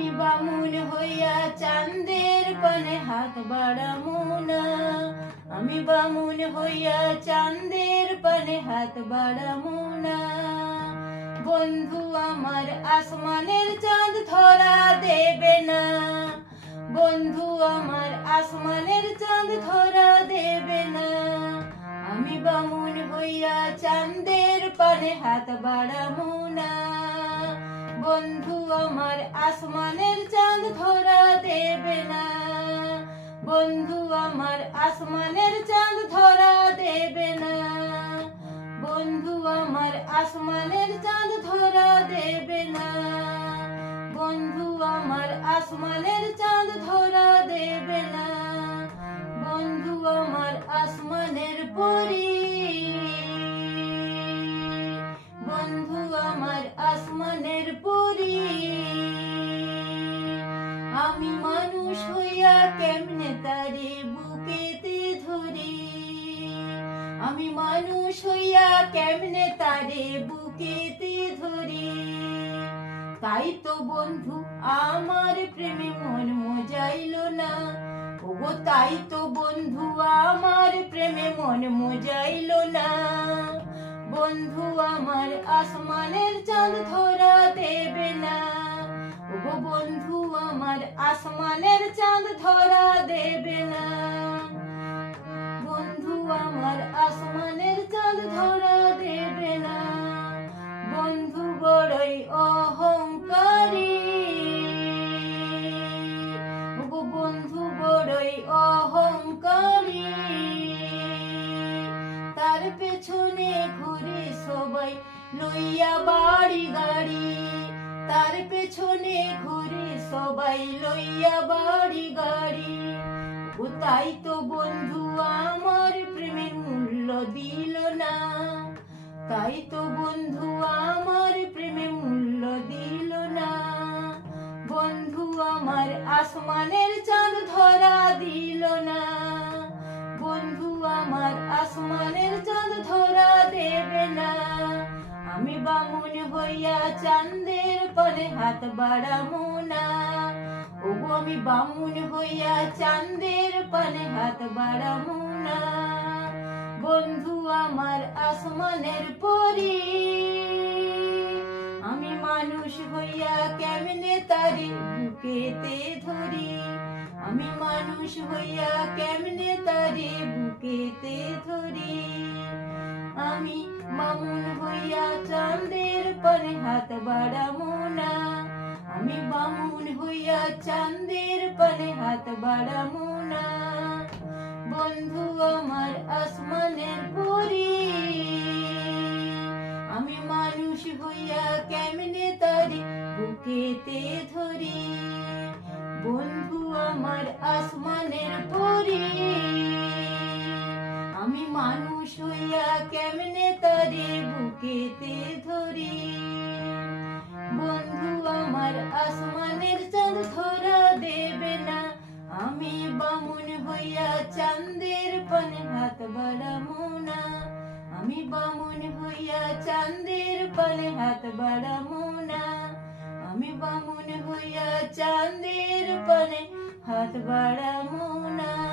আমি বামুন হইয়া চাঁদের পানে হাত বাড়ামু না। আমি বামুন হইয়া চাঁদের পানে হাত বাড়ামু না। বন্ধু আমার আসমানের চাঁদ ধরা দেবে না। বন্ধু আমার আসমানের চাঁদ ধরা দেবে না। আমি বামুন হইয়া চাঁদের পানে হাত বাড়ামু না। বন্ধু আমার আসমানের চাঁদ ধরা দেবে না। বন্ধু আমার আসমানের চাঁদ ধরা দেবে না। বন্ধু আমার আসমানের চাঁদ ধরা দেবে না। বন্ধু আমার আসমানের চাঁদ ধরা দেবে না। বন্ধু আমার আসমানের পরী। বন্ধু আমার আসমানের পরী। আমি মানুষ হইয়া কেমনে তারে বুকেতে ধরি। আমি মানুষ হইয়া কেমনে তারে বুকেতে ধরি। তাই তো বন্ধু আমার প্রেমে মন মজাইল না। ওগো তাই তো বন্ধু আমার প্রেমে মন মজাইল না। বন্ধু আমার আসমানের চাঁদ ধরা দেবে না। ওগো বন্ধু আমার আসমানের চাঁদ ধরা দেবে না। বন্ধু আমার আসমানের চাঁদ ধরা দেবে না। বন্ধু বড়ই অহংকারী। ওগো বন্ধু বড়ই অহংকারী। তার পেছনে ঘুরে সবাই লইয়া বাড়ি গাড়ি। তার পেছনে ঘুরে সবাই লইয়া বাড়ি গাড়ি। ও তাই তো বন্ধু আমার প্রেমের মূল্য দিল না। তাই তো বন্ধু আমার প্রেমে মূল্য দিল না। বন্ধু আমার আসমানের চাঁদ ধরা দিল না। বন্ধু আমার আসমানের চাঁদ ধরা দেবে না। আমি বামুন হইয়া চাঁদের পানে হাত বাড়ামু না। ওগো আমি বামুন হইয়া চাঁদের পানে হাত বাড়ামু না। বন্ধু আমার আসমানের পরী। আমি মানুষ হইয়া কেমনে তারে বুকেতে ধরি। আমি মানুষ হইয়া কেমনে তারে বুকেতে ধরি। আমি বামুন হইয়া চাঁদের পানে হাত বাড়ামু না। আমি বামুন হইয়া চাঁদের পানে হাত বাড়ামু না। বন্ধু আমার আসমানের পরী। আমি মানুষ হইয়া কেমনে তারে বুকেতে ধরি। বন্ধু আমার আসমানের পরী। আমি মানুষ হইয়া কেমনে তারে বুকেতে ধরি। বন্ধু আমার আসমানের চাঁদ ধরা দেবে না। আমি বামুন হইয়া চাঁদের পানে হাত বাড়ামু না। আমি বামুন হইয়া চাঁদের পানে হাত বাড়ামু না। আমি বামুন হইয়া চাঁদের পানে হাত বাড়ামু না।